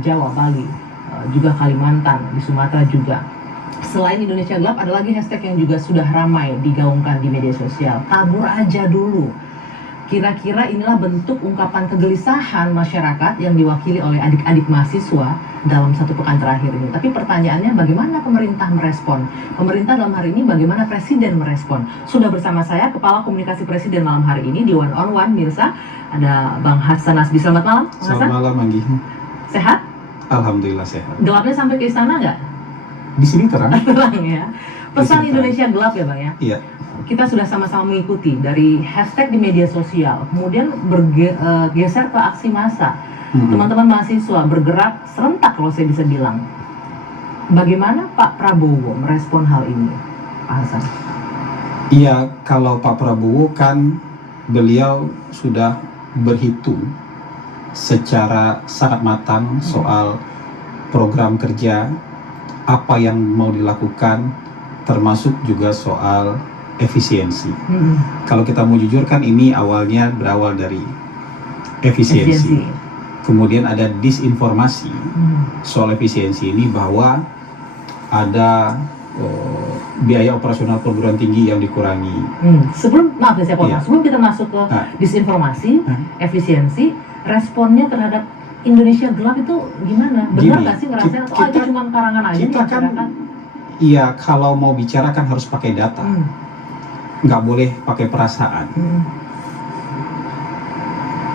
Jawa, Bali, juga Kalimantan, di Sumatera juga. Selain Indonesia Gelap, ada lagi hashtag yang juga sudah ramai digaungkan di media sosial. Kabur aja dulu. Kira-kira inilah bentuk ungkapan kegelisahan masyarakat yang diwakili oleh adik-adik mahasiswa dalam satu pekan terakhir ini. Tapi pertanyaannya, bagaimana pemerintah merespon? Pemerintah dalam hari ini, bagaimana Presiden merespon? Sudah bersama saya Kepala Komunikasi Presiden malam hari ini di One on One, Mirsa. Ada Bang Hasan Nasbi. Selamat malam, Bang Hasan. Selamat malam, Anggi. Sehat? Alhamdulillah sehat. Gelapnya sampai ke istana nggak? Di sini terang. Terang ya. Pesan Indonesia Gelap ya Bang ya? Iya. Kita sudah sama-sama mengikuti dari hashtag di media sosial, kemudian bergeser ke aksi massa. Teman-teman mahasiswa bergerak serentak kalau saya bisa bilang. Bagaimana Pak Prabowo merespon hal ini, Pak Hasan? Iya, kalau Pak Prabowo kan beliau sudah berhitung secara sangat matang soal program kerja, apa yang mau dilakukan, termasuk juga soal efisiensi. Kalau kita mau jujur kan ini awalnya berawal dari efisiensi. Kemudian ada disinformasi soal efisiensi ini, bahwa ada biaya operasional perguruan tinggi yang dikurangi. Sebelum, maaf ya saya potong, sebelum kita masuk ke disinformasi, efisiensi, responnya terhadap Indonesia Gelap itu gimana? Benar nggak sih ngerasain atau itu cuma karangan aja? Kita kan, iya, kalau mau bicara kan harus pakai data. Nggak boleh pakai perasaan.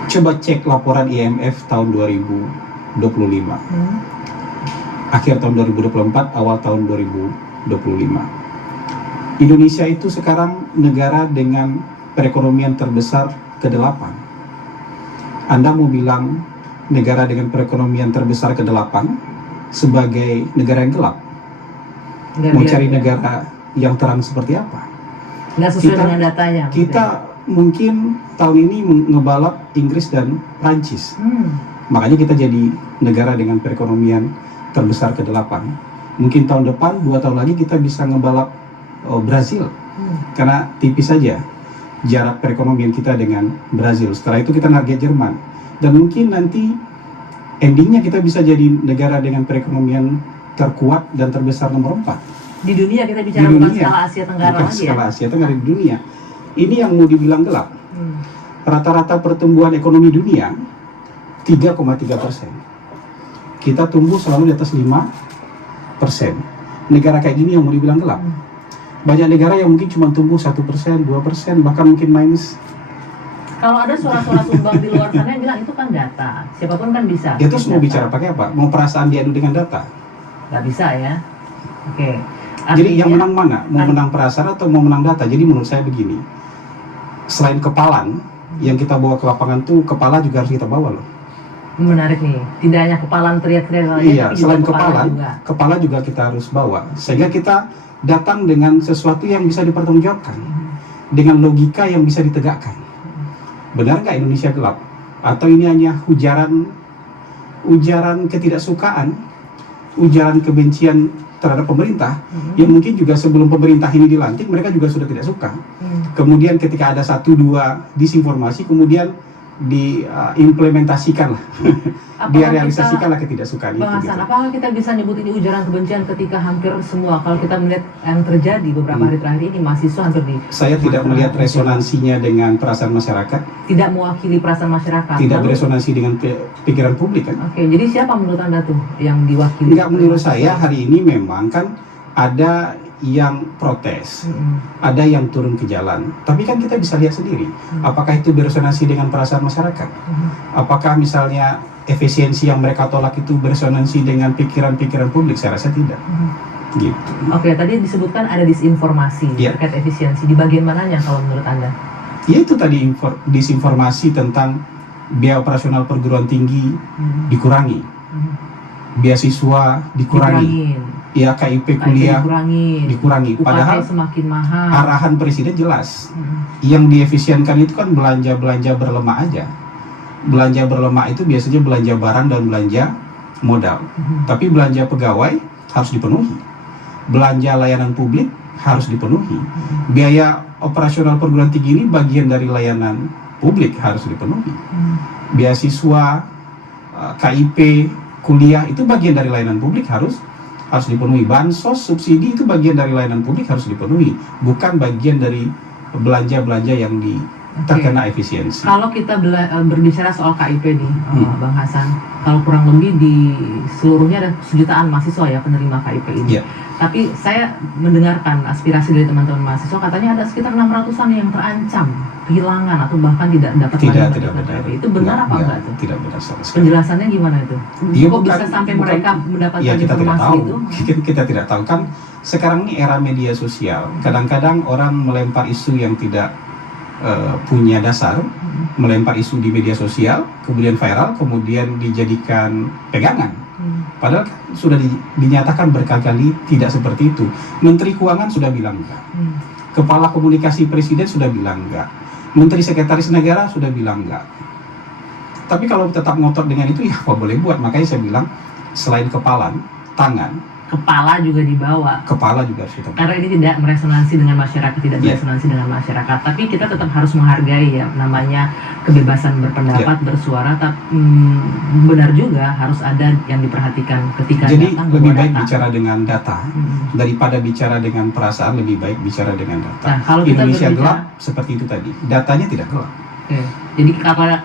Coba cek laporan IMF tahun 2025, akhir tahun 2024, awal tahun 2025. Indonesia itu sekarang negara dengan perekonomian terbesar ke-8. Anda mau bilang negara dengan perekonomian terbesar ke-8 sebagai negara yang gelap? Mau cari negara yang terang seperti apa? Nggak sesuai dengan datanya. Kita mungkin tahun ini ngebalap Inggris dan Prancis. Makanya kita jadi negara dengan perekonomian terbesar ke-8. Mungkin tahun depan, 2 tahun lagi kita bisa ngebalap Brazil. Karena tipis saja jarak perekonomian kita dengan Brazil. Setelah itu kita target Jerman. Dan mungkin nanti endingnya kita bisa jadi negara dengan perekonomian terkuat dan terbesar nomor 4. Di dunia kita bicara di bukan skala Asia Tenggara bukan lagi skala ya? Asia Tenggara, di dunia. Ini yang mau dibilang gelap. Rata-rata pertumbuhan ekonomi dunia 3,3%. Kita tumbuh selalu di atas 5%. Negara kayak gini yang mau dibilang gelap. Banyak negara yang mungkin cuma tumbuh 1%, 2%, bahkan mungkin minus. Kalau ada suara-suara sumbang di luar sana yang bilang itu kan data, siapapun kan bisa. Ya terus mau bicara pakai apa? Mau perasaan diadu dengan data? Nggak bisa ya. Oke. Jadi yang menang mana? Mau menang perasaan atau mau menang data? Jadi menurut saya begini, selain kepalan yang kita bawa ke lapangan tuh, kepala juga harus kita bawa loh. Menarik nih, tidak hanya kepalan teriak-teriak saja, iya, tapi selain juga kepala juga kita harus bawa, sehingga kita datang dengan sesuatu yang bisa dipertanggungjawabkan, dengan logika yang bisa ditegakkan. Benar nggak Indonesia gelap? Atau ini hanya ujaran ketidaksukaan, ujaran kebencian terhadap pemerintah, yang mungkin juga sebelum pemerintah ini dilantik mereka juga sudah tidak suka. Kemudian ketika ada 1-2 disinformasi, kemudian diimplementasikan lah, dia realisasikan lah ketidaksukaan itu. Bang Hasan, apakah kita bisa nyebut ini ujaran kebencian ketika hampir semua, kalau kita melihat yang terjadi beberapa hari terakhir ini, mahasiswa hampir di... Saya tidak melihat resonansinya dengan perasaan masyarakat. Tidak mewakili perasaan masyarakat. Tidak beresonansi dengan pikiran publik kan. Oke, jadi siapa menurut Anda tuh yang diwakili? Enggak, menurut saya hari ini memang kan ada yang protes, ada yang turun ke jalan. Tapi kan kita bisa lihat sendiri, apakah itu beresonansi dengan perasaan masyarakat? Apakah misalnya efisiensi yang mereka tolak itu beresonansi dengan pikiran-pikiran publik? Saya rasa tidak. Gitu. Oke, tadi disebutkan ada disinformasi terkait efisiensi. Di bagian mananya kalau menurut Anda? Ya itu tadi disinformasi tentang biaya operasional perguruan tinggi dikurangi, beasiswa dikurangi. Ya KIP kuliah dikurangi. Padahal semakin mahal. Arahan presiden jelas. Yang diefisienkan itu kan belanja berlemak aja. Belanja berlemak itu biasanya belanja barang dan belanja modal. Tapi belanja pegawai harus dipenuhi. Belanja layanan publik harus dipenuhi. Biaya operasional perguruan tinggi ini bagian dari layanan publik, harus dipenuhi. Beasiswa, KIP, kuliah itu bagian dari layanan publik, harus dipenuhi. Bansos, subsidi itu bagian dari layanan publik, harus dipenuhi, bukan bagian dari belanja yang terkena efisiensi. Kalau kita berbicara soal KIP nih, Bang Hasan, kalau kurang lebih di seluruhnya ada sejutaan mahasiswa ya penerima KIP ini. Tapi saya mendengarkan aspirasi dari teman-teman mahasiswa, katanya ada sekitar 600-an yang terancam kehilangan atau bahkan tidak dapat Tidak KIP. benar. Itu benar apa enggak itu? Tidak benar sama sekali. Penjelasannya gimana itu? Kok bisa sampai mereka mendapatkan kita tidak informasi tahu. itu? Kita tidak tahu kan. Sekarang ini era media sosial. Kadang-kadang orang melempar isu yang tidak punya dasar, melempar isu di media sosial, kemudian viral, kemudian dijadikan pegangan. Padahal sudah dinyatakan berkali-kali tidak seperti itu. Menteri Keuangan sudah bilang enggak. Kepala Komunikasi Presiden sudah bilang enggak. Menteri Sekretaris Negara sudah bilang enggak. Tapi kalau tetap ngotot dengan itu, ya apa boleh buat. Makanya saya bilang, selain kepala, tangan, kepala juga dibawa. Kepala juga harus kita. Karena ini tidak meresonansi dengan masyarakat, tidak beresonansi dengan masyarakat. Tapi kita tetap harus menghargai ya, namanya kebebasan berpendapat, bersuara. Tapi benar juga harus ada yang diperhatikan ketika jadi datang lebih baik data. bicara dengan data daripada bicara dengan perasaan. Lebih baik bicara dengan data. Nah, kalau kita Indonesia gelap seperti itu tadi, datanya tidak gelap. Jadi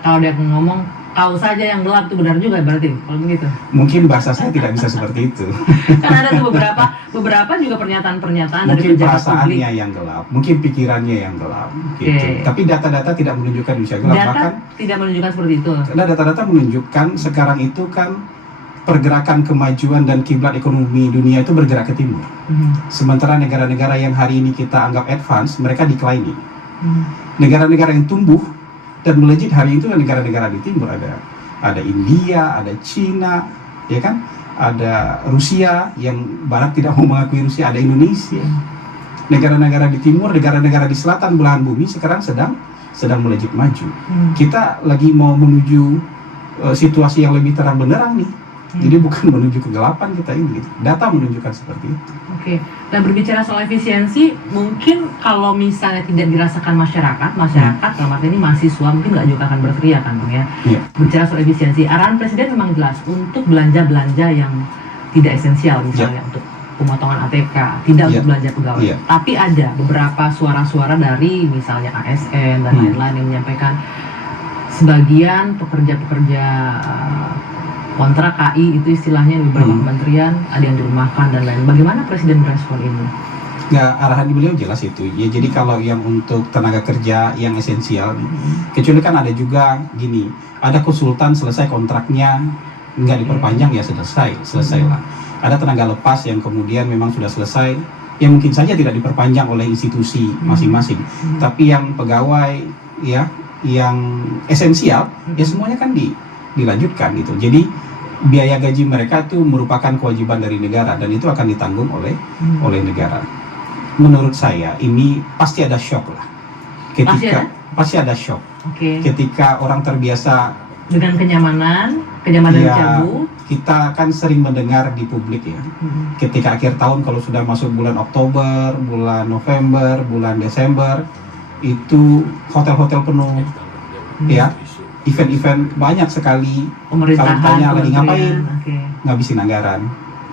kalau dia ngomong kau saja yang gelap itu benar juga berarti kalau begitu. Mungkin bahasa saya tidak bisa seperti itu. Kan ada tuh beberapa juga pernyataan-pernyataan dari mungkin pejabat perasaannya publik yang gelap, mungkin pikirannya yang gelap, gitu. Tapi data-data tidak menunjukkan Indonesia gelap. Data Bahkan tidak menunjukkan seperti itu. Karena data-data menunjukkan sekarang itu kan pergerakan kemajuan dan kiblat ekonomi dunia itu bergerak ke timur. Sementara negara-negara yang hari ini kita anggap advance, mereka declining. Negara-negara yang tumbuh dan melejit hari itu negara-negara di timur, ada India, ada Cina, ya kan, ada Rusia yang Barat tidak mau mengakui Rusia, ada Indonesia. Negara-negara di timur, negara-negara di selatan belahan bumi sekarang sedang melejit maju. Kita lagi mau menuju situasi yang lebih terang benderang nih. Jadi bukan menuju kegelapan kita ini. Data menunjukkan seperti itu. Oke. Dan berbicara soal efisiensi, mungkin kalau misalnya tidak dirasakan masyarakat dalam arti ini mahasiswa mungkin nggak juga akan berteriak kan Bang ya. Bicara soal efisiensi, arahan Presiden memang jelas untuk belanja-belanja yang tidak esensial, misalnya untuk pemotongan ATK, tidak untuk belanja pegawai. Tapi ada beberapa suara-suara dari misalnya ASN dan lain-lain yang menyampaikan sebagian pekerja-pekerja kontrak KI itu istilahnya di beberapa kementerian ada yang dirumahkan dan lain. Bagaimana Presiden merespon ini? Ya, arahan beliau jelas itu. Ya, jadi kalau yang untuk tenaga kerja yang esensial, kecuali kan ada juga gini, ada konsultan selesai kontraknya nggak diperpanjang, ya selesailah. Ada tenaga lepas yang kemudian memang sudah selesai, yang mungkin saja tidak diperpanjang oleh institusi masing-masing. Tapi yang pegawai ya, yang esensial, ya semuanya kan dilanjutkan gitu. Jadi biaya gaji mereka itu merupakan kewajiban dari negara dan itu akan ditanggung oleh negara. Menurut saya ini pasti ada shock lah. Pasti ada shock. Ketika orang terbiasa dengan kenyamanan ya, cabut. Kita kan sering mendengar di publik ya. Ketika akhir tahun kalau sudah masuk bulan Oktober, bulan November, bulan Desember, itu hotel-hotel penuh. Ya. Event-event banyak sekali. Kalau ditanya lagi ngapain, ngabisin anggaran.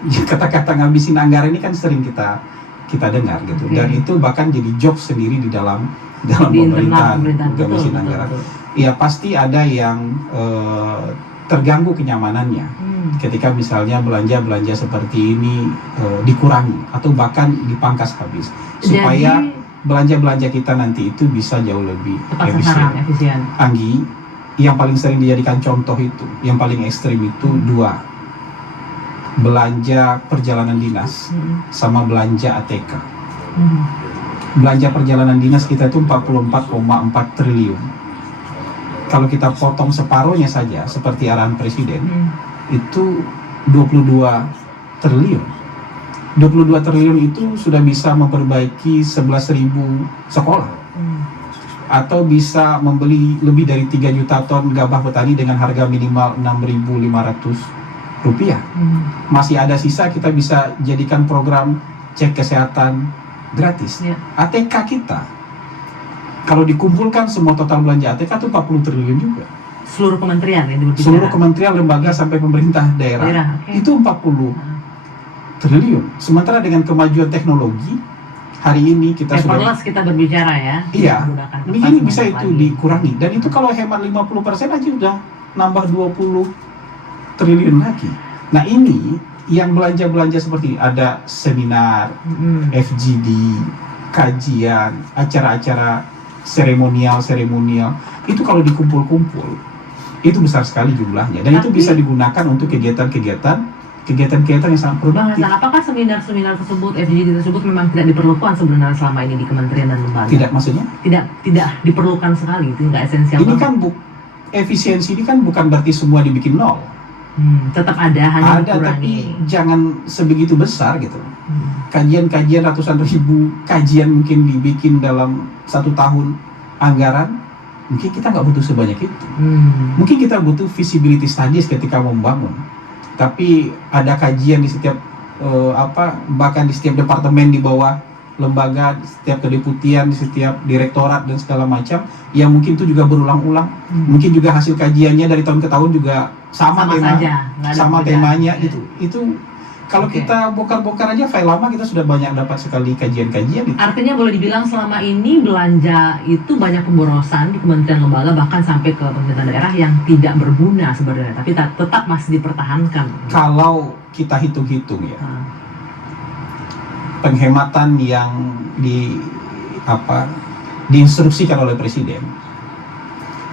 Kata-kata ngabisin anggaran ini kan sering kita dengar gitu. Dan itu bahkan jadi jokes sendiri di dalam pemerintahan, ngabisin anggaran. Ya pasti ada yang terganggu kenyamanannya ketika misalnya belanja Jadi, seperti ini dikurangi atau bahkan dipangkas habis, supaya belanja kita nanti itu bisa jauh lebih efisien. Anggi, yang paling sering dijadikan contoh itu, yang paling ekstrim itu dua, belanja perjalanan dinas sama belanja ATK. Belanja perjalanan dinas kita itu 44,4 triliun. Kalau kita potong separuhnya saja seperti arahan Presiden, itu 22 triliun. 22 triliun itu sudah bisa memperbaiki 11.000 sekolah. Atau bisa membeli lebih dari 3 juta ton gabah petani dengan harga minimal Rp6.500. Masih ada sisa, kita bisa jadikan program cek kesehatan gratis. ATK kita, kalau dikumpulkan semua total belanja ATK itu 40 triliun juga. Seluruh kementerian yang berbicara. Seluruh kementerian, lembaga sampai pemerintah daerah. Okay. Itu 40 triliun. Sementara dengan kemajuan teknologi hari ini kita paperless kita berbicara ya. Iya. Ini bisa itu lagi dikurangi, dan itu kalau hemat 50% aja udah nambah 20 triliun lagi. Nah, ini yang belanja-belanja seperti ada seminar, FGD, kajian, acara-acara seremonial, itu kalau dikumpul-kumpul itu besar sekali jumlahnya, dan itu bisa digunakan untuk kegiatan-kegiatan yang sangat produktif. Apakah seminar-seminar tersebut, FGD tersebut memang tidak diperlukan sebenarnya selama ini di kementerian dan lembaga? Tidak, maksudnya? Tidak diperlukan sekali, itu nggak esensial. Ini kan efisiensi ini kan bukan berarti semua dibikin nol. Tetap ada, hanya ada, dikurangi. tapi jangan sebegitu besar gitu. Kajian-kajian ratusan ribu kajian mungkin dibikin dalam 1 tahun anggaran, mungkin kita nggak butuh sebanyak itu. Mungkin kita butuh visibility studies ketika membangun, tapi ada kajian di setiap bahkan di setiap departemen di bawah lembaga, di setiap kedeputian, di setiap direktorat dan segala macam, yang mungkin itu juga berulang-ulang. Mungkin juga hasil kajiannya dari tahun ke tahun juga sama temanya. Itu kalau kita bongkar-bongkar aja file lama, kita sudah banyak dapat sekali kajian-kajian. Artinya boleh dibilang selama ini belanja itu banyak pemborosan di kementerian lembaga, bahkan sampai ke pemerintah daerah yang tidak berguna sebenarnya, tapi tetap masih dipertahankan. Kalau kita hitung-hitung ya, penghematan yang diinstruksikan oleh Presiden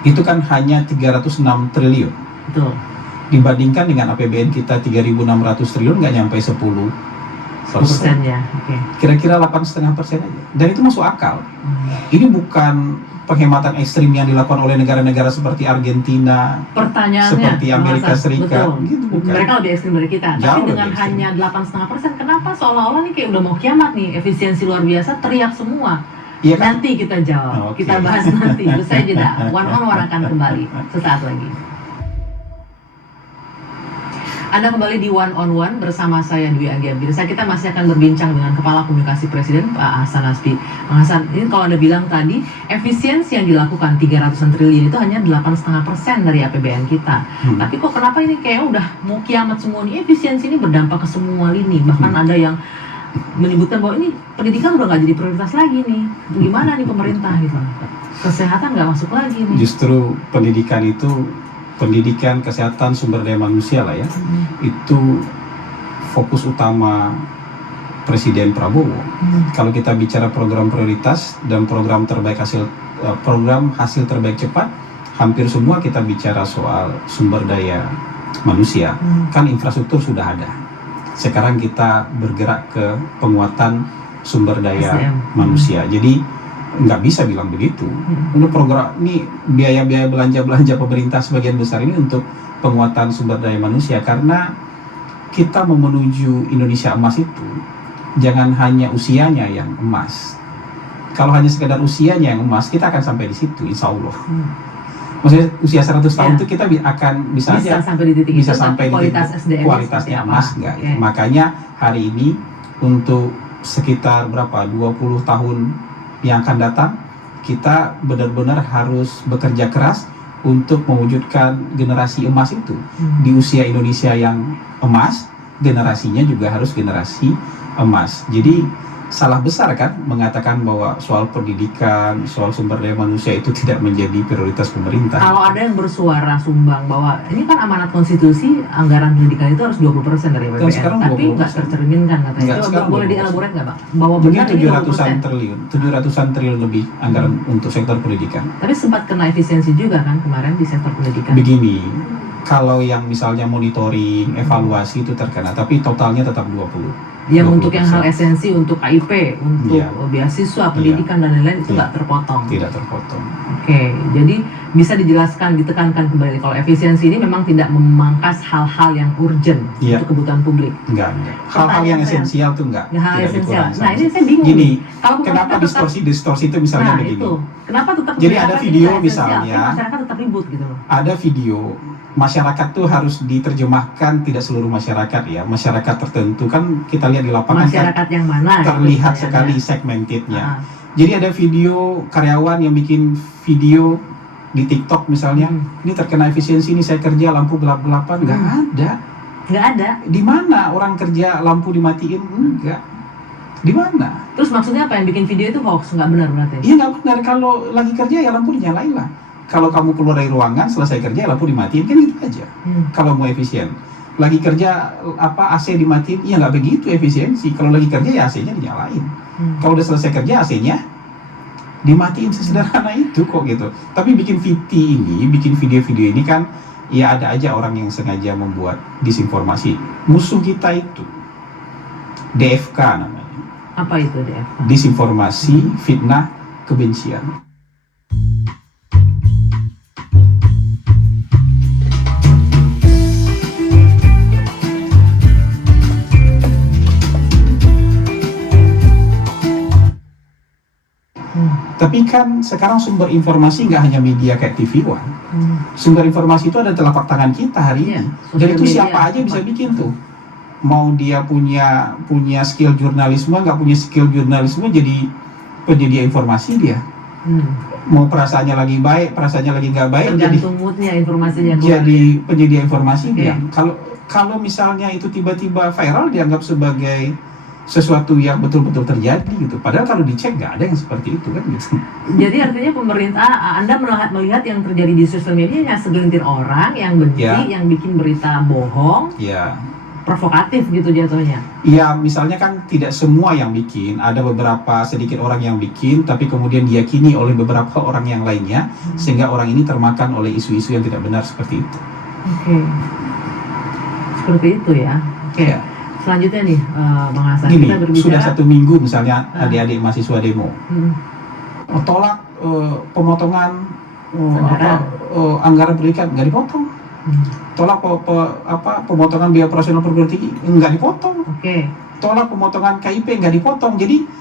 itu kan hanya 306 triliun. Betul. Dibandingkan dengan APBN kita 3.600 triliun, nggak nyampe 10%. Ya. Okay. Kira-kira 8,5% aja. Dan itu masuk akal. Ini bukan penghematan ekstrim yang dilakukan oleh negara-negara seperti Argentina, seperti Amerika Serikat. Gitu, bukan. Mereka lebih ekstrim dari kita. Tapi dengan hanya 8,5%, kenapa seolah-olah nih kayak udah mau kiamat nih, efisiensi luar biasa, teriak semua. Iya kan? Nanti kita jawab, kita bahas nanti. Usai jeda, One on One akan kembali sesaat lagi. Anda kembali di One on One bersama saya Dwi Anggiambirsa. Kita masih akan berbincang dengan Kepala Komunikasi Presiden Pak Hasan Nasbi. Pak Hasan, ini kalau Anda bilang tadi efisiensi yang dilakukan 300-an triliun itu hanya 8,5% dari APBN kita. Tapi kok kenapa ini kayak udah mau kiamat semua nih? Efisiensi ini berdampak ke semua lini. Bahkan ada yang menyebutkan bahwa ini pendidikan udah nggak jadi prioritas lagi nih. Gimana nih pemerintah gitu? Kesehatan nggak masuk lagi nih. Justru pendidikan, kesehatan, sumber daya manusia lah ya, itu fokus utama Presiden Prabowo. Kalau kita bicara program prioritas dan program hasil terbaik cepat, hampir semua kita bicara soal sumber daya manusia. Kan infrastruktur sudah ada. Sekarang kita bergerak ke penguatan sumber daya manusia. Jadi nggak bisa bilang begitu. Untuk program ini biaya belanja pemerintah sebagian besar ini untuk penguatan sumber daya manusia, karena kita mau menuju Indonesia emas itu jangan hanya usianya yang emas. Kalau hanya sekedar usianya yang emas, kita akan sampai di situ, insya Allah. Maksudnya usia 100 tahun itu kita akan bisa sampai di titik bisa itu, sampai kualitas SDM kualitasnya emas nggak? Makanya hari ini untuk sekitar 20 tahun yang akan datang, kita benar-benar harus bekerja keras untuk mewujudkan generasi emas itu. Di usia Indonesia yang emas, generasinya juga harus generasi emas. Jadi salah besar kan mengatakan bahwa soal pendidikan, soal sumber daya manusia itu tidak menjadi prioritas pemerintah. Kalau ada yang bersuara sumbang bahwa ini kan amanat konstitusi, anggaran pendidikan itu harus 20% dari APBN, tapi nggak tercerminkan katanya. Boleh dielaborate nggak, Pak? Bahwa mungkin 700-an triliun lebih anggaran untuk sektor pendidikan. Tapi sempat kena efisiensi juga kan kemarin di sektor pendidikan. Begini, kalau yang misalnya monitoring, evaluasi itu terkena, tapi totalnya tetap 20. Yang untuk yang hal esensi, untuk KIP, untuk beasiswa, pendidikan dan lain-lain itu nggak terpotong. Tidak terpotong. Oke, jadi bisa dijelaskan, ditekankan kembali kalau efisiensi ini memang tidak memangkas hal-hal yang urgent untuk kebutuhan publik. Enggak. Hal-hal yang esensial tuh enggak. Hal esensial. Nah ini saya bingung. Gini, kenapa distorsi itu misalnya begini? Itu. Kenapa tetap? Jadi ada video misalnya. Masyarakat tetap ribut gitu loh. Ada video. Masyarakat tuh harus diterjemahkan, tidak seluruh masyarakat ya, masyarakat tertentu kan kita lihat di lapangan masyarakat kan yang mana terlihat sekali segmentednya. Jadi ada video karyawan yang bikin video di TikTok misalnya, ini terkena efisiensi, ini saya kerja lampu gelap-gelapan, nggak ada. Nggak ada. Di mana orang kerja lampu dimatiin? Enggak. Di mana? Terus maksudnya apa, yang bikin video itu hoax, nggak benar berarti? Iya nggak benar, kalau lagi kerja ya lampu dinyalain lah. Kalau kamu keluar dari ruangan selesai kerja ya lampu dimatiin, kan itu aja. Kalau mau efisien. Lagi kerja AC dimatiin, ya nggak begitu efisiensi. Kalau lagi kerja ya AC-nya dinyalain. Kalau udah selesai kerja AC-nya dimatiin, sesederhana itu kok gitu. Tapi bikin video-video ini kan ya ada aja orang yang sengaja membuat disinformasi. Musuh kita itu DFK namanya. Apa itu DFK? Disinformasi, fitnah, kebencian. Tapi kan sekarang sumber informasi nggak hanya media kayak TV One. Sumber informasi itu ada di telapak tangan kita hari ini. Dan itu siapa aja bisa bikin tuh. Mau dia punya skill jurnalisme, nggak punya skill jurnalisme, jadi penyedia informasi dia. Mau perasaannya lagi baik, perasaannya lagi nggak baik, tergantung moodnya informasinya keluar. Jadi penyedia informasi dia. Kalau misalnya itu tiba-tiba viral, dianggap sebagai sesuatu yang betul-betul terjadi gitu. Padahal kalau dicek nggak ada yang seperti itu kan gitu. Jadi artinya pemerintah, Anda melihat yang terjadi di sosial media hanya segelintir orang yang benci, yang bikin berita bohong, provokatif gitu jatuhnya. Iya, misalnya kan tidak semua yang bikin, ada beberapa sedikit orang yang bikin, tapi kemudian diyakini oleh beberapa orang yang lainnya, sehingga orang ini termakan oleh isu-isu yang tidak benar seperti itu. Seperti itu ya. Selanjutnya nih, Bang Hasan, kita berbicara sudah 1 minggu misalnya adik-adik mahasiswa demo, tolak pemotongan anggaran pendidikan, nggak dipotong. Tolak pemotongan biaya operasional perguruan tinggi, nggak dipotong. Tolak pemotongan KIP, nggak dipotong. Jadi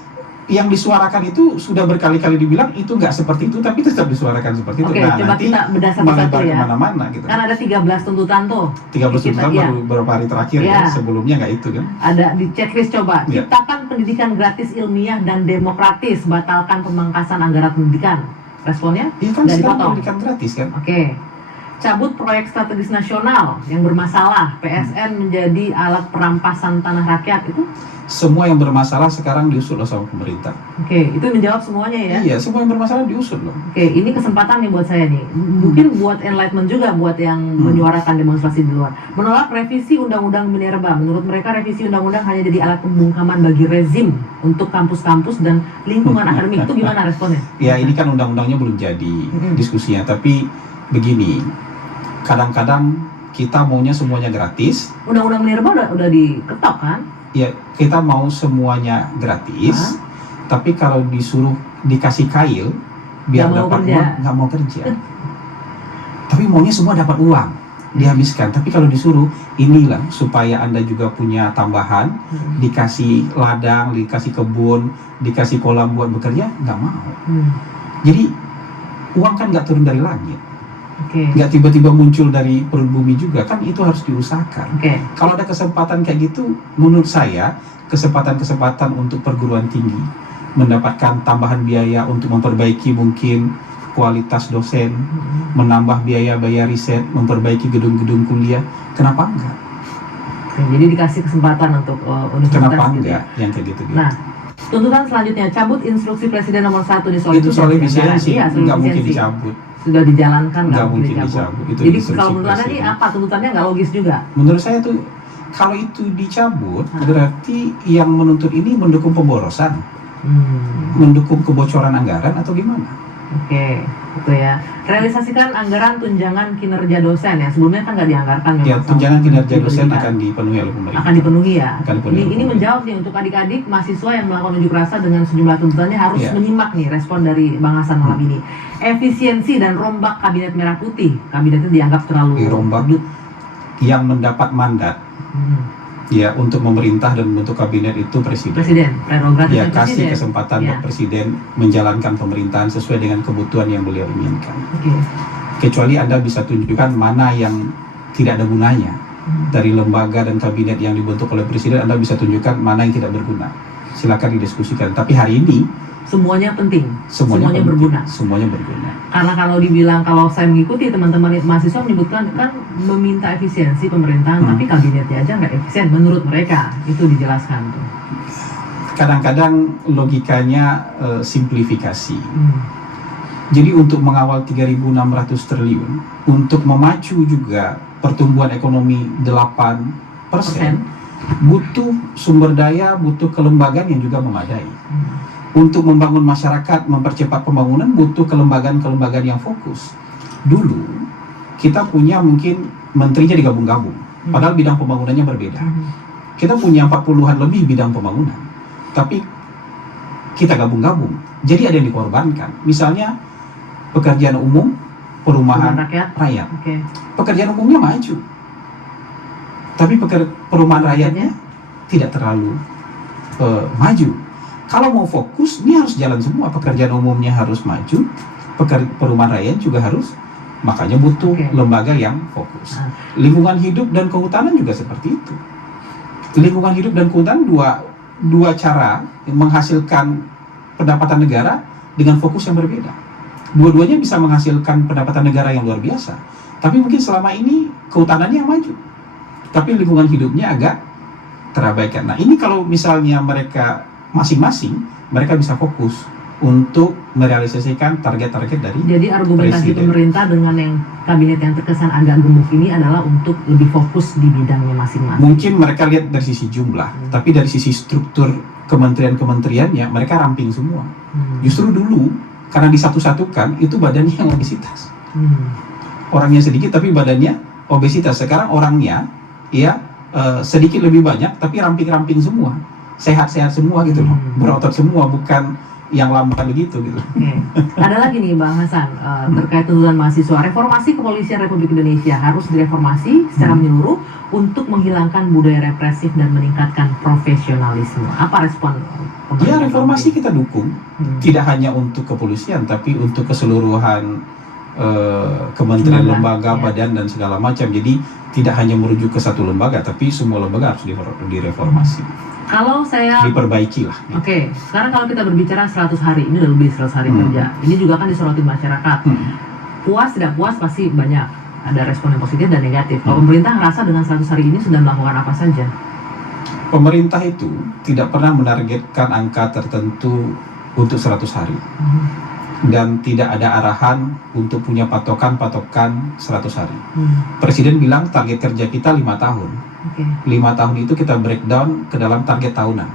yang disuarakan itu sudah berkali-kali dibilang itu nggak seperti itu, tapi tetap disuarakan seperti itu. Nah, coba kita bedah satu-satu ya. Kemana-mana gitu. Kan ada 13 tuntutan tuh. 13 tuntutan baru beberapa hari terakhir ya. Sebelumnya nggak itu kan. Ada di checklist coba. Ciptakan pendidikan gratis, ilmiah dan demokratis. Batalkan pemangkasan anggaran pendidikan. Responnya? Iya kan sekarang pendidikan gratis kan. Cabut proyek strategis nasional yang bermasalah. PSN menjadi alat perampasan tanah rakyat itu. Semua yang bermasalah sekarang diusut loh sama pemerintah. Itu menjawab semuanya ya? Iya, semua yang bermasalah diusut loh. Ini kesempatan nih buat saya nih. Mungkin buat enlightenment juga buat yang menyuarakan demonstrasi di luar. Menolak revisi Undang-Undang Minerba. Menurut mereka revisi undang-undang hanya jadi alat pembungkaman bagi rezim untuk kampus-kampus dan lingkungan akademik. Itu gimana responnya? Ya, ini kan undang-undangnya belum jadi diskusinya. Tapi begini, kadang-kadang kita maunya semuanya gratis. Undang-undang Minerba udah diketok kan? Ya, kita mau semuanya gratis, tapi kalau disuruh dikasih kail biar dapat uang, nggak mau kerja. Tapi maunya semua dapat uang, dihabiskan. Tapi kalau disuruh inilah supaya Anda juga punya tambahan, dikasih ladang, dikasih kebun, dikasih kolam buat bekerja, nggak mau. Jadi uang kan nggak turun dari langit. Nggak tiba-tiba muncul dari perut bumi juga, kan itu harus diusahakan. Kalau ada kesempatan kayak gitu, menurut saya kesempatan-kesempatan untuk perguruan tinggi mendapatkan tambahan biaya untuk memperbaiki mungkin kualitas dosen, menambah biaya riset, memperbaiki gedung-gedung kuliah, kenapa enggak? Jadi dikasih kesempatan untuk universitas. Kenapa enggak yang kayak gitu? Nah, tuntutan selanjutnya, cabut instruksi Presiden nomor 1 di soal itu soal efisiensi, nggak mungkin dicabut. Sudah dijalankan, nggak mungkin dicabut. Jadi kalau menurut Anda ini apa tuntutannya, nggak logis juga? Menurut saya tuh kalau itu dicabut berarti yang menuntut ini mendukung pemborosan, mendukung kebocoran anggaran atau gimana? Itu ya. Realisasikan anggaran tunjangan kinerja dosen ya. Sebelumnya kan nggak dianggarkan. Ya, tunjangan kinerja dosen akan dipenuhi oleh pemerintah. Akan dipenuhi ya. Ini menjawab nih untuk adik-adik mahasiswa yang melakukan unjuk rasa dengan sejumlah tuntutannya harus menyimak nih respon dari Bang Hasan malam ini. Efisiensi dan rombak kabinet merah putih. Kabinetnya dianggap terlalu rombak. Yang mendapat mandat ya untuk memerintah dan membentuk kabinet itu presiden prerogatif ya, kasih kesempatan untuk presiden menjalankan pemerintahan sesuai dengan kebutuhan yang beliau inginkan. Kecuali Anda bisa tunjukkan mana yang tidak ada gunanya dari lembaga dan kabinet yang dibentuk oleh presiden. Anda bisa tunjukkan mana yang tidak berguna, silakan didiskusikan. Tapi hari ini semuanya penting, semuanya penting, berguna. semuanya berguna. Karena kalau dibilang, kalau saya mengikuti teman-teman mahasiswa menyebutkan kan meminta efisiensi pemerintahan, tapi kabinetnya aja nggak efisien menurut mereka, itu dijelaskan tuh. Kadang-kadang logikanya simplifikasi. Jadi untuk mengawal 3.600 triliun, untuk memacu juga pertumbuhan ekonomi 8%, butuh sumber daya, butuh kelembagaan yang juga memadai. Untuk membangun masyarakat, mempercepat pembangunan, butuh kelembagaan-kelembagaan yang fokus. Dulu kita punya mungkin menterinya digabung-gabung, padahal bidang pembangunannya berbeda. Kita punya 40-an lebih bidang pembangunan, tapi kita gabung-gabung. Jadi ada yang dikorbankan. Misalnya pekerjaan umum, perumahan rakyat. Pekerjaan umumnya maju, tapi perumahan rakyatnya tidak terlalu maju. Kalau mau fokus, ini harus jalan semua. Pekerjaan umumnya harus maju, perumahan rakyat juga harus, makanya butuh lembaga yang fokus. Lingkungan hidup dan kehutanan juga seperti itu. Lingkungan hidup dan kehutanan dua cara menghasilkan pendapatan negara dengan fokus yang berbeda. Dua-duanya bisa menghasilkan pendapatan negara yang luar biasa, tapi mungkin selama ini kehutanannya yang maju, tapi lingkungan hidupnya agak terabaikan. Nah ini kalau misalnya mereka masing-masing, mereka bisa fokus untuk merealisasikan target-target dari Jadi argumentasi presiden. Pemerintah dengan yang kabinet yang terkesan agak gemuk ini adalah untuk lebih fokus di bidangnya masing-masing. Mungkin mereka lihat dari sisi jumlah, tapi dari sisi struktur kementerian-kementeriannya mereka ramping semua. Justru dulu karena disatu-satukan itu badannya yang obesitas. Orangnya sedikit tapi badannya obesitas. Sekarang orangnya sedikit lebih banyak tapi ramping-ramping semua. Sehat-sehat semua gitu loh, berotot semua, bukan yang lambat begitu gitu. Ada lagi nih Bang Hasan, terkait tuntutan mahasiswa, reformasi kepolisian Republik Indonesia harus direformasi secara menyeluruh untuk menghilangkan budaya represif dan meningkatkan profesionalisme. Apa respon pemerintah? Ya reformasi kita dukung, tidak hanya untuk kepolisian tapi untuk keseluruhan kementerian, lembaga, badan dan segala macam. Jadi tidak hanya merujuk ke satu lembaga, tapi semua lembaga harus direformasi. Kalau saya diperbaiki lah. Oke, sekarang kalau kita berbicara 100 hari, ini udah lebih 100 hari kerja. Ini juga kan disoroti masyarakat. Puas tidak puas pasti banyak. Ada respon yang positif dan negatif. Kalau pemerintah ngerasa dengan 100 hari ini sudah melakukan apa saja? Pemerintah itu tidak pernah menargetkan angka tertentu untuk 100 hari. Dan tidak ada arahan untuk punya patokan 100 hari. Presiden bilang target kerja kita 5 tahun. 5 tahun itu kita breakdown ke dalam target tahunan.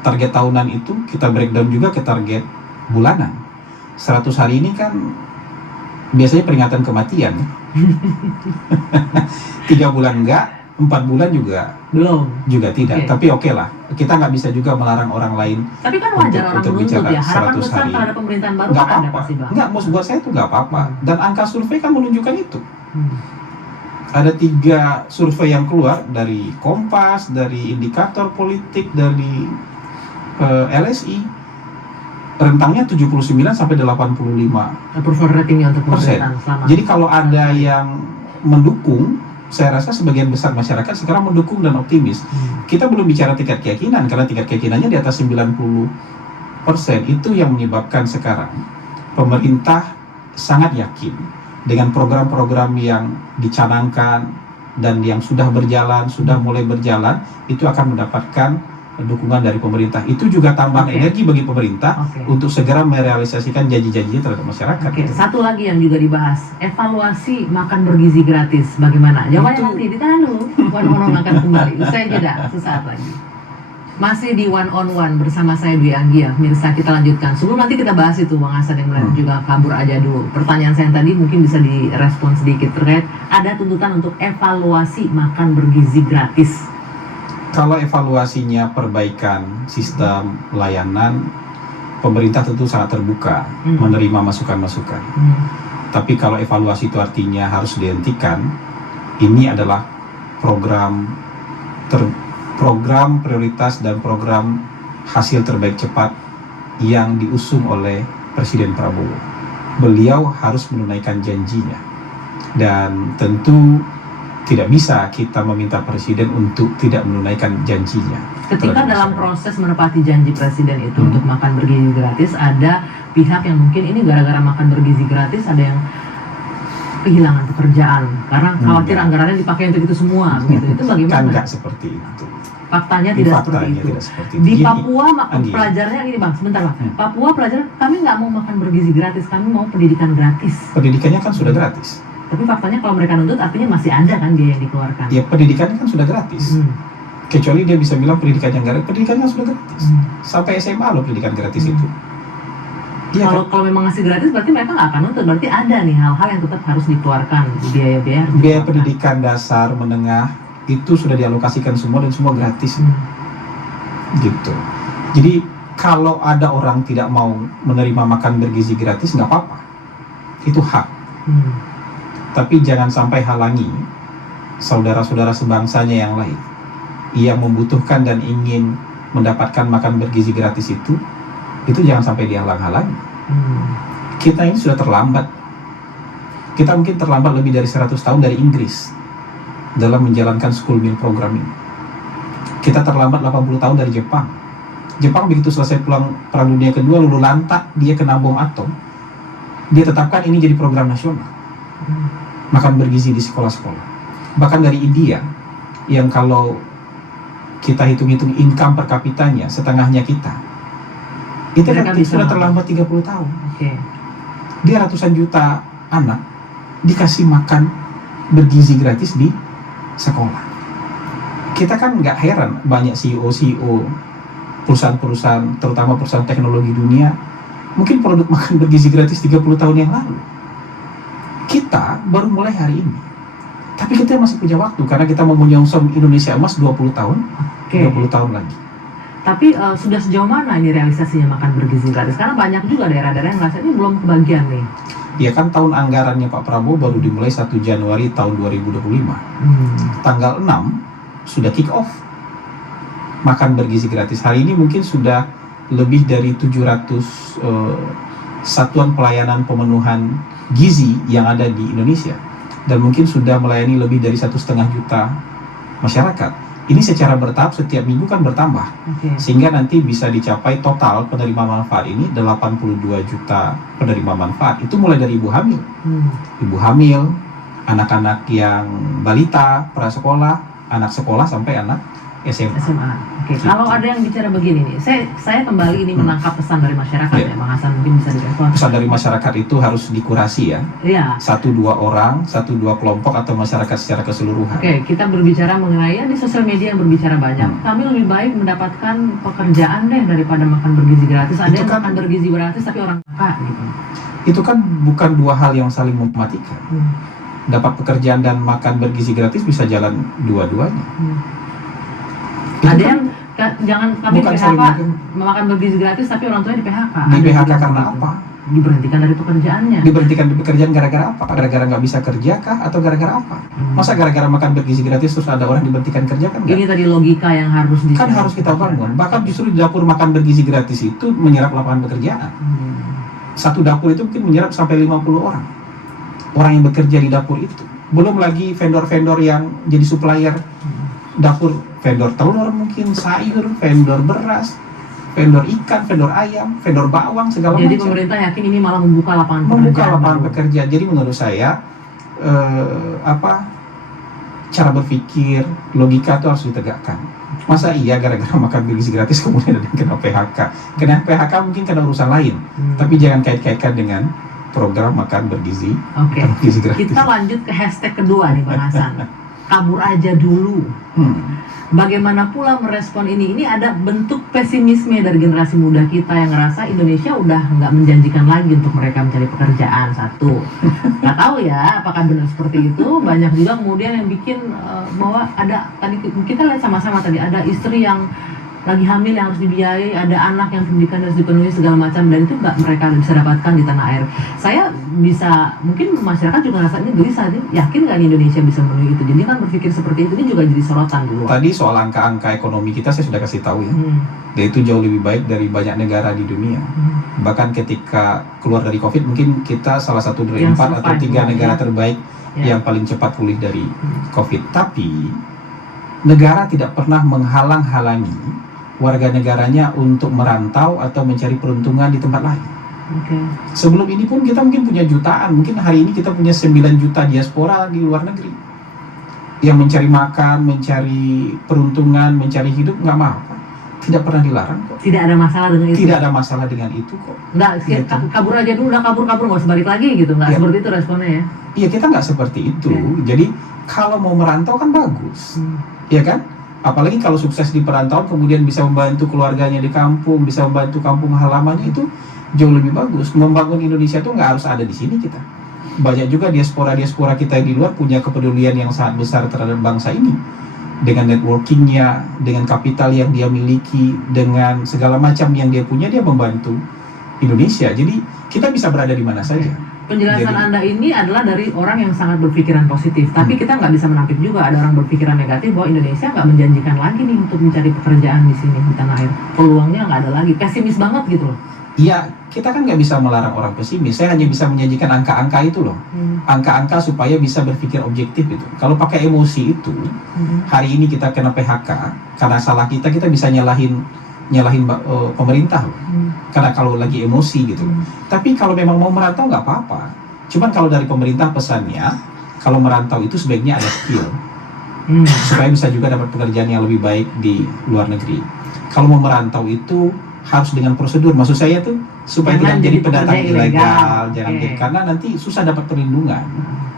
Target tahunan itu kita breakdown juga ke target bulanan. 100 hari ini kan biasanya peringatan kematian. 3 bulan enggak, 4 bulan juga belum. Juga tidak. Tapi oke lah, kita nggak bisa juga melarang orang lain. Tapi kan wajar orang menuntut ya. Harapan besar terhadap pemerintahan baru nggak kan ada apa-apa. pasti Bang. Nggak, buat saya itu nggak apa-apa. Dan angka survei kan menunjukkan itu. Ada 3 survei yang keluar dari Kompas, dari Indikator Politik, dari LSI. Rentangnya 79 sampai 85%. Approval ratingnya untuk pemerintahan selama. Jadi kalau ada yang mendukung, saya rasa sebagian besar masyarakat sekarang mendukung dan optimis. Kita belum bicara tingkat keyakinan, karena tingkat keyakinannya di atas 90%. Itu yang menyebabkan sekarang pemerintah sangat yakin dengan program-program yang dicanangkan dan yang sudah berjalan, sudah mulai berjalan, itu akan mendapatkan dukungan dari pemerintah. Itu juga tambahan energi bagi pemerintah untuk segera merealisasikan janji-janji terhadap masyarakat. Satu lagi yang juga dibahas, evaluasi makan bergizi gratis. Bagaimana? Jawabannya nanti ditahan dulu. One on One akan kembali. Usai jeda sesaat lagi. Masih di One on One bersama saya Dwi Anggia. Mirsa, kita lanjutkan. Sebelum nanti kita bahas itu Bang Hasan yang mulai juga kabur aja dulu. Pertanyaan saya yang tadi mungkin bisa direspon sedikit terkait ada tuntutan untuk evaluasi makan bergizi gratis. Kalau evaluasinya perbaikan sistem layanan, pemerintah tentu sangat terbuka menerima masukan-masukan. Tapi kalau evaluasi itu artinya harus dihentikan, ini adalah program prioritas dan program hasil terbaik cepat yang diusung oleh Presiden Prabowo. Beliau harus menunaikan janjinya. Dan tentu tidak bisa kita meminta presiden untuk tidak menunaikan janjinya. Ketika dalam proses menepati janji presiden itu untuk makan bergizi gratis, ada pihak yang mungkin ini gara-gara makan bergizi gratis ada yang kehilangan pekerjaan karena khawatir anggarannya dipakai untuk itu semua, gitu. Itu bagaimana? Kan nggak seperti itu. Faktanya tidak seperti itu. Di Papua pelajarnya ini bang, sebentar bang. Papua pelajar kami nggak mau makan bergizi gratis, kami mau pendidikan gratis. Pendidikannya kan sudah gratis. Tapi faktanya kalau mereka nuntut artinya masih ada kan biaya yang dikeluarkan. Ya pendidikannya kan sudah gratis. Kecuali dia bisa bilang pendidikannya gratis, pendidikannya sudah gratis. Sampai SMA loh pendidikan gratis itu. Ya, kalau memang ngasih gratis berarti mereka nggak akan nuntut, berarti ada nih hal-hal yang tetap harus dikeluarkan, biaya pendidikan dasar, menengah itu sudah dialokasikan semua dan semua gratis. Gitu. Jadi kalau ada orang tidak mau menerima makan bergizi gratis nggak apa-apa, itu hak. Tapi jangan sampai halangi saudara-saudara sebangsanya yang lain yang membutuhkan dan ingin mendapatkan makan bergizi gratis itu jangan sampai dihalang-halangi. Kita ini sudah terlambat. Kita mungkin terlambat lebih dari 100 tahun dari Inggris dalam menjalankan school meal program ini. Kita terlambat 80 tahun dari Jepang. Jepang begitu selesai pulang Perang Dunia Kedua, lulu lantak dia kena bom atom, dia tetapkan ini jadi program nasional. Makan bergizi di sekolah-sekolah. Bahkan dari India yang kalau kita hitung-hitung income per kapitanya setengahnya kita, itu sudah terlambat 30 tahun. Dia ratusan juta anak dikasih makan bergizi gratis di sekolah. Kita kan nggak heran banyak CEO perusahaan-perusahaan, terutama perusahaan teknologi dunia, mungkin produk makan bergizi gratis 30 tahun yang lalu. Kita baru mulai hari ini. Tapi kita masih punya waktu karena kita mau menyongsong Indonesia Emas 20 tahun. 20 tahun lagi. Tapi sudah sejauh mana ini realisasinya makan bergizi gratis? Karena banyak juga daerah-daerah yang merasa ini belum kebagian nih. Ya kan tahun anggarannya Pak Prabowo baru dimulai 1 Januari tahun 2025. Tanggal 6 sudah kick off makan bergizi gratis. Hari ini mungkin sudah lebih dari 700 satuan pelayanan pemenuhan gizi yang ada di Indonesia. Dan mungkin sudah melayani lebih dari 1,5 juta masyarakat. Ini secara bertahap setiap minggu kan bertambah, sehingga nanti bisa dicapai total penerima manfaat ini 82 juta penerima manfaat. Itu mulai dari ibu hamil, anak-anak yang balita, prasekolah, anak sekolah sampai anak SMA. Kalau ada yang bicara begini nih, saya kembali ini menangkap pesan dari masyarakat ya, Bang Hasan, mungkin bisa direspon. Pesan dari masyarakat itu harus dikurasi ya. 1-2 orang, 1-2 kelompok atau masyarakat secara keseluruhan. Kita berbicara mengenai di sosial media yang berbicara banyak. Kami lebih baik mendapatkan pekerjaan deh daripada makan bergizi gratis. Ada yang makan bergizi gratis tapi orang kaya gitu. Itu kan bukan dua hal yang saling mematikan. Dapat pekerjaan dan makan bergizi gratis bisa jalan dua-duanya. Ada yang jangan kami di PHK makan bergizi gratis tapi orang tuanya di PHK. Di PHK karena apa? Diberhentikan dari pekerjaannya. Diberhentikan dari pekerjaan gara-gara apa? Gara-gara nggak bisa kerja kah? Atau gara-gara apa? Masa gara-gara makan bergizi gratis terus ada orang diberhentikan kerja kan? Ini tadi logika yang harus kan harus kita bangun. Bahkan justru di dapur makan bergizi gratis itu menyerap lapangan pekerjaan. Satu dapur itu mungkin menyerap sampai 50 orang. Orang yang bekerja di dapur itu. Belum lagi vendor-vendor yang jadi supplier dapur, vendor telur mungkin, sayur, vendor beras, vendor ikan, vendor ayam, vendor bawang, segala macam. Jadi pemerintah yakin ini malah membuka lapangan pekerjaan. Jadi menurut saya cara berpikir, logika itu harus ditegakkan. Masa iya gara-gara makan bergizi gratis kemudian ada yang kena PHK? Kena PHK mungkin kena urusan lain, tapi jangan kait-kaitkan dengan program makan bergizi, bergizi gratis. Kita lanjut ke hashtag kedua nih Bang Hasan. Kabur aja dulu. Bagaimana pula merespon ini? Ini ada bentuk pesimisme dari generasi muda kita yang ngerasa Indonesia udah nggak menjanjikan lagi untuk mereka mencari pekerjaan. Satu, nggak tahu ya apakah benar seperti itu. Banyak juga kemudian yang bikin bahwa ada tadi kita lihat sama-sama tadi ada istri yang lagi hamil yang harus dibiayai, ada anak yang pendidikan harus dipenuhi segala macam, dan itu nggak mereka bisa dapatkan di tanah air. Saya bisa, mungkin masyarakat juga rasanya gelisah, yakin nggak Indonesia bisa memenuhi itu? Jadi kan berpikir seperti itu, ini juga jadi sorotan dulu. Tadi soal angka-angka ekonomi kita saya sudah kasih tahu ya, dan itu jauh lebih baik dari banyak negara di dunia. Bahkan ketika keluar dari COVID, mungkin kita salah satu dari 4 atau 3 negara terbaik yang paling cepat pulih dari COVID. Tapi negara tidak pernah menghalang-halangi warga negaranya untuk merantau atau mencari peruntungan di tempat lain. Sebelum ini pun kita mungkin punya jutaan, mungkin hari ini kita punya 9 juta diaspora di luar negeri yang mencari makan, mencari peruntungan, mencari hidup, nggak apa-apa, tidak pernah dilarang kok. Tidak ada masalah dengan itu. Tidak ada masalah dengan itu kok. Nggak, Gitu. kabur aja dulu, udah kabur nggak usah balik lagi gitu, nggak Ya. seperti itu responnya ya? Iya, kita nggak seperti itu. Jadi kalau mau merantau kan bagus, ya kan? Apalagi kalau sukses di perantauan, kemudian bisa membantu keluarganya di kampung, bisa membantu kampung halamannya, itu jauh lebih bagus. Membangun Indonesia itu nggak harus ada di sini kita. Banyak juga diaspora kita di luar punya kepedulian yang sangat besar terhadap bangsa ini. Dengan networkingnya, dengan kapital yang dia miliki, dengan segala macam yang dia punya, dia membantu Indonesia. Jadi kita bisa berada di mana saja. Penjelasan Jadi, Anda ini adalah dari orang yang sangat berpikiran positif. Tapi kita nggak bisa menampik juga ada orang berpikiran negatif bahwa Indonesia nggak menjanjikan lagi nih untuk mencari pekerjaan di sini di tanah air. Peluangnya nggak ada lagi. Pesimis banget gitu loh. Iya, kita kan nggak bisa melarang orang pesimis. Saya hanya bisa menyajikan angka-angka itu loh. Angka-angka supaya bisa berpikir objektif itu. Kalau pakai emosi itu, hari ini kita kena PHK, karena salah kita bisa nyalahin pemerintah loh. Karena kalau lagi emosi gitu. Tapi kalau memang mau merantau nggak apa-apa. Cuman kalau dari pemerintah pesannya, kalau merantau itu sebaiknya ada skill. Supaya bisa juga dapat pekerjaan yang lebih baik di luar negeri. Kalau mau merantau itu harus dengan prosedur. Maksud saya tuh supaya Jangan tidak jadi jadi pendatang pekerja ilegal, ilegal. jangan jadi, karena nanti susah dapat perlindungan.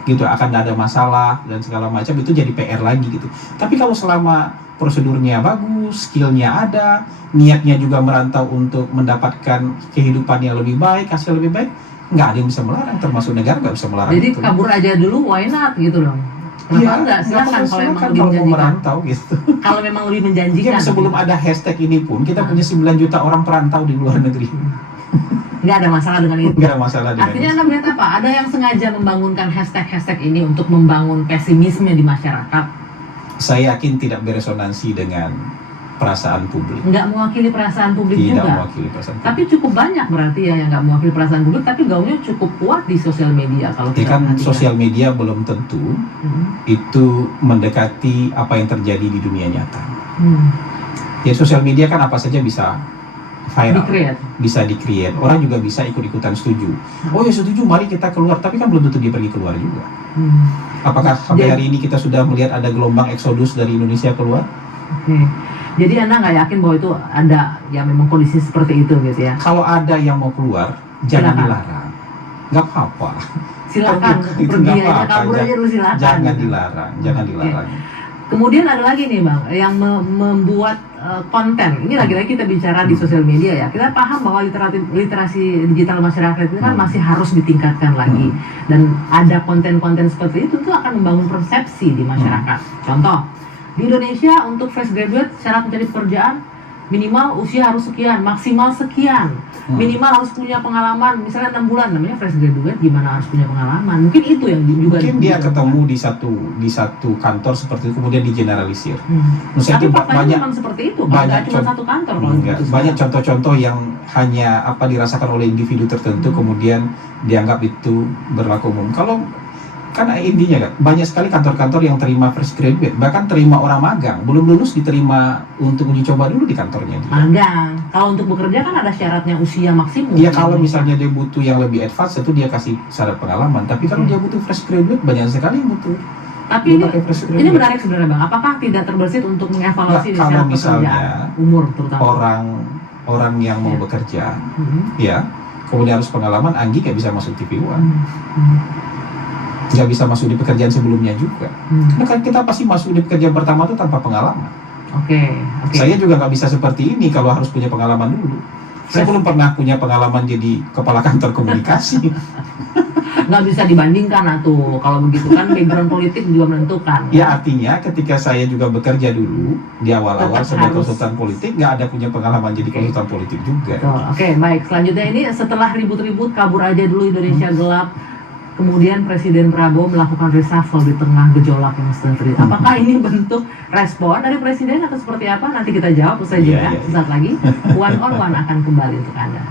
Gitu, akan ada masalah dan segala macam, itu jadi PR lagi gitu. Tapi kalau selama prosedurnya bagus, skillnya ada, niatnya juga merantau untuk mendapatkan kehidupan yang lebih baik, hasil lebih baik, nggak ada yang bisa melarang, termasuk negara nggak bisa melarang. Jadi itu. kabur aja dulu, why not gitu dong? Kenapa Iya, enggak? Silakan kalau emang lebih mau menjanjikan. merantau gitu. Kalau memang lebih menjanjikan. Mungkin sebelum ada hashtag ini pun kita punya 9 juta orang perantau di luar negeri. Nggak ada masalah dengan itu. Nggak ada masalah dengan Artinya itu. Anda melihat apa? Ada yang sengaja membangunkan hashtag ini untuk membangun pesimisme di masyarakat. Saya yakin tidak beresonansi dengan perasaan publik. Nggak mewakili perasaan publik Tidak juga. mewakili perasaan publik. Tapi cukup banyak berarti ya yang nggak mewakili perasaan publik, tapi gaungnya cukup kuat di sosial media kalau Ya kita kan perhatikan. sosial media belum tentu itu mendekati apa yang terjadi di dunia nyata. Ya sosial media kan apa saja bisa viral, Di-create. bisa di-create. Orang juga bisa ikut-ikutan setuju. Oh ya setuju, mari kita keluar. Tapi kan belum tentu dia pergi keluar juga. Apakah sampai hari ini kita sudah melihat ada gelombang eksodus dari Indonesia keluar? Oke. Jadi Anda nggak yakin bahwa itu ada ya memang kondisi seperti itu gitu ya? Kalau ada yang mau keluar, jangan Silakan. dilarang. Nggak apa-apa. Silakan Itu pergi nggak aja, apa-apa. kabur aja dulu silakan. Jangan gitu. dilarang, jangan Oke. dilarang. Kemudian ada lagi nih Bang, yang membuat konten. Ini lagi-lagi kita bicara di sosial media ya. Kita paham bahwa literasi digital masyarakat itu kan masih harus ditingkatkan lagi. Dan ada konten-konten seperti itu tuh akan membangun persepsi di masyarakat. Contoh, di Indonesia untuk fresh graduate syarat mencari pekerjaan minimal usia harus sekian, maksimal sekian. Minimal harus punya pengalaman, misalnya 6 bulan, namanya fresh graduate, gimana harus punya pengalaman? Mungkin itu yang juga Mungkin dia ketemu di satu kantor seperti itu kemudian digeneralisir. Maksudnya Tapi itu faktanya banyak memang seperti itu, kalau nggak cuma satu kantor kalau enggak, gitu banyak sekarang. contoh-contoh yang hanya dirasakan oleh individu tertentu kemudian dianggap itu berlaku umum. Kalau kan intinya kan banyak sekali kantor-kantor yang terima fresh graduate, bahkan terima orang magang belum lulus diterima untuk uji coba dulu di kantornya dia. Magang. Kalau untuk bekerja kan ada syaratnya usia maksimum. Iya, kalau misalnya dia butuh yang lebih advance itu dia kasih syarat pengalaman. Tapi kalau dia butuh fresh graduate, banyak sekali yang butuh. Tapi dia ini, pakai fresh ini graduate. menarik sebenarnya Bang. Apakah tidak terbersit untuk mengevaluasi Nah, kalau syarat misalnya pekerjaan umur terutama? orang yang mau Ya. bekerja, ya, kemudian harus pengalaman, Anggi nggak bisa masuk TV One, nggak bisa masuk di pekerjaan sebelumnya juga. Karena kan kita pasti masuk di pekerjaan pertama itu tanpa pengalaman. Oke. Saya juga nggak bisa seperti ini kalau harus punya pengalaman dulu. Saya belum pernah punya pengalaman jadi kepala kantor komunikasi. Nggak bisa dibandingkan atuh. Kalau begitu kan background politik juga menentukan. Ya artinya ketika saya juga bekerja dulu di awal-awal Tetap sebagai harus. konsultan politik, nggak ada punya pengalaman jadi konsultan politik juga. Betul. Oke, baik. Selanjutnya ini setelah ribut-ribut kabur aja dulu Indonesia gelap, kemudian Presiden Prabowo melakukan reshuffle di tengah gejolak yang sedang terjadi. Apakah ini bentuk respon dari Presiden atau seperti apa? Nanti kita jawab usai jeda. Iya. Sesaat lagi, One on One akan kembali untuk Anda.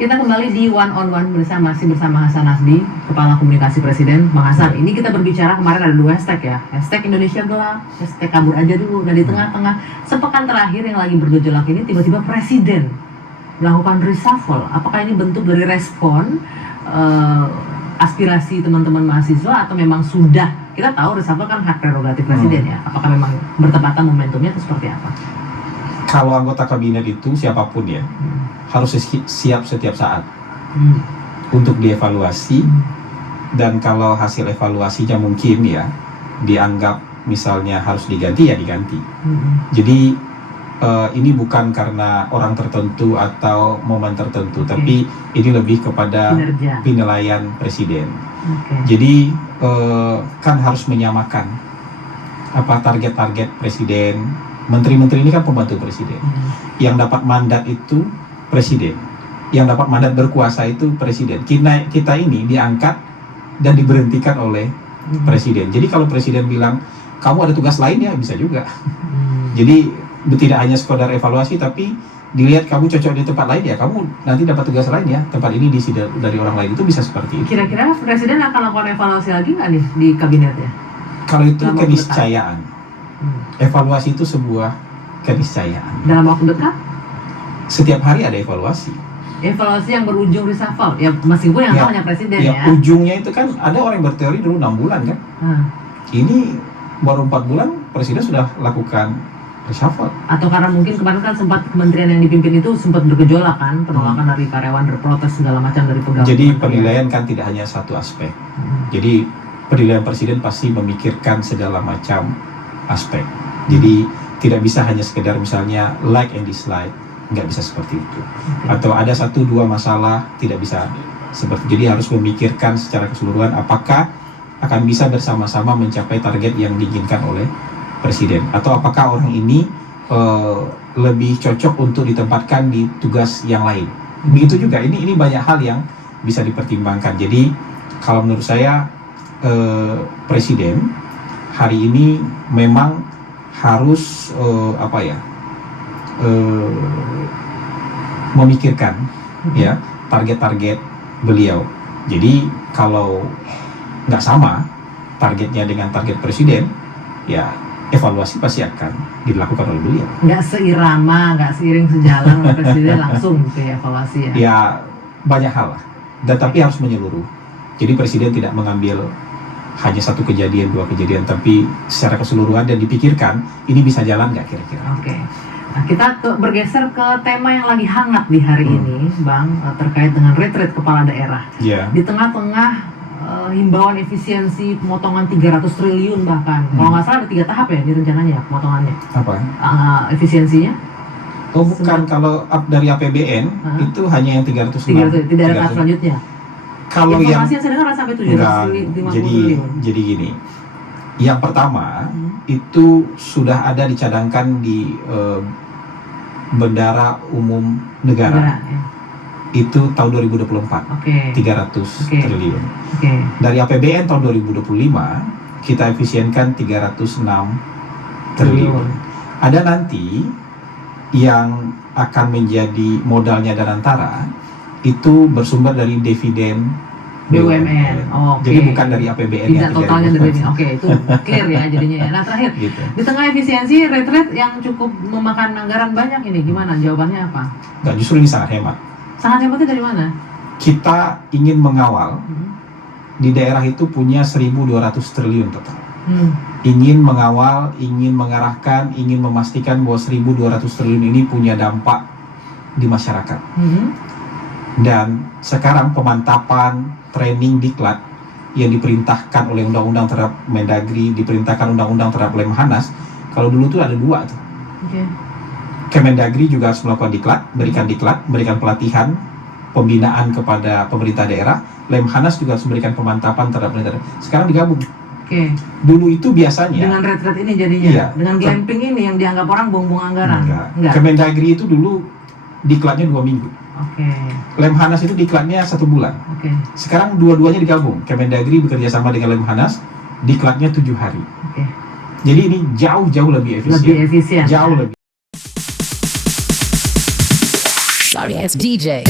Kita kembali di One on One masih bersama Hasan Nasdi, Kepala Komunikasi Presiden. Bang Hasan, ini kita berbicara kemarin ada 2 hashtag ya, hashtag Indonesia Gelap, hashtag kabur aja dulu. Nah di tengah-tengah sepekan terakhir yang lagi bergejolak ini tiba-tiba Presiden melakukan reshuffle. Apakah ini bentuk dari respon aspirasi teman-teman mahasiswa atau memang sudah, kita tahu reshuffle kan hak prerogatif Presiden ya, apakah memang bertepatan momentumnya atau seperti apa? Kalau anggota kabinet itu siapapun ya, harus siap setiap saat untuk dievaluasi, dan kalau hasil evaluasinya mungkin ya dianggap misalnya harus diganti ya diganti. Jadi ini bukan karena orang tertentu atau momen tertentu, tapi ini lebih kepada penilaian presiden. Jadi kan harus menyamakan apa target-target presiden. Menteri-menteri ini kan pembantu presiden. Yang dapat mandat itu presiden. Yang dapat mandat berkuasa itu presiden. Kita ini diangkat dan diberhentikan oleh presiden. Jadi kalau presiden bilang, kamu ada tugas lain ya bisa juga. Jadi tidak hanya sekedar evaluasi, tapi dilihat kamu cocok di tempat lain ya, kamu nanti dapat tugas lain ya, tempat ini diisi dari orang lain, itu bisa seperti itu. Kira-kira presiden akan lakukan evaluasi lagi nggak nih di kabinetnya? Kalau itu keniscayaan. Evaluasi itu sebuah keniscayaan. Dalam waktu dekat? Setiap hari ada evaluasi. Evaluasi yang berujung reshuffle, ya meskipun yang tahu hanya presiden ya. Ujungnya itu kan ada orang yang berteori dulu 6 bulan kan. Ini baru 4 bulan presiden sudah lakukan reshuffle. Atau karena mungkin kemarin kan sempat kementerian yang dipimpin itu sempat bergejolak kan, penolakan dari karyawan, berprotes segala macam dari pegawai. Jadi penilaian kan tidak hanya satu aspek. Jadi penilaian presiden pasti memikirkan segala macam aspek. Jadi tidak bisa hanya sekedar misalnya like and dislike, nggak bisa seperti itu. Atau ada 1-2 masalah, tidak bisa seperti. Jadi harus memikirkan secara keseluruhan apakah akan bisa bersama-sama mencapai target yang diinginkan oleh presiden, atau apakah orang ini lebih cocok untuk ditempatkan di tugas yang lain. Begitu juga ini banyak hal yang bisa dipertimbangkan. Jadi kalau menurut saya presiden hari ini memang harus memikirkan ya target-target beliau. Jadi kalau nggak sama targetnya dengan target presiden, ya evaluasi pasti akan dilakukan oleh beliau. Nggak seirama, nggak seiring sejalan oleh presiden langsung gitu ya evaluasi ya. Ya banyak hal lah, tapi harus menyeluruh. Jadi presiden tidak mengambil hanya 1 kejadian, 2 kejadian, tapi secara keseluruhan dan dipikirkan ini bisa jalan nggak kira-kira. Oke. Nah, kita bergeser ke tema yang lagi hangat di hari ini, Bang, terkait dengan retret kepala daerah. Di tengah-tengah himbauan efisiensi pemotongan 300 triliun bahkan. Kalau nggak salah ada 3 tahap ya di rencananya ya pemotongannya. Apa? Efisiensinya? Oh bukan, kalau dari APBN itu hanya yang 300. Tidak ada tahap selanjutnya. Kalau informasi yang saya dengar sampai 750 triliun. Jadi gini, yang pertama itu sudah ada dicadangkan di Bendara Umum Negara. Itu tahun 2024, 300 triliun. Dari APBN tahun 2025 kita efisienkan 306 triliun. Ada nanti yang akan menjadi modalnya Danantara itu bersumber dari dividen BUMN. Jadi bukan dari APBN. Tidak totalnya dari BUMN. Itu clear ya jadinya ya. Nah terakhir, di tengah efisiensi retret yang cukup memakan anggaran banyak ini, gimana jawabannya apa? Nah, justru ini sangat hemat. Sangat hematnya dari mana? Kita ingin mengawal di daerah itu punya 1.200 triliun total. Ingin mengawal, ingin mengarahkan, ingin memastikan bahwa 1.200 triliun ini punya dampak di masyarakat. Dan sekarang pemantapan, training diklat yang diperintahkan oleh undang-undang terhadap Mendagri, diperintahkan undang-undang terhadap Lemhanas. Kalau dulu tuh ada 2 tuh. Kemendagri juga harus melakukan diklat, berikan pelatihan, pembinaan kepada pemerintah daerah. Lemhanas juga harus memberikan pemantapan terhadap pemerintah daerah. Sekarang digabung. Dulu itu biasanya dengan retret ini jadinya, dengan glamping ini yang dianggap orang buang-buang anggaran. Enggak. Kemendagri itu dulu diklatnya 2 minggu. Lemhanas itu diklatnya 1 bulan. Sekarang dua-duanya digabung. Kemendagri bekerja sama dengan Lemhanas, diklatnya 7 hari. Jadi ini jauh-jauh lebih efisien. Jauh lebih. Sorry, it's DJ.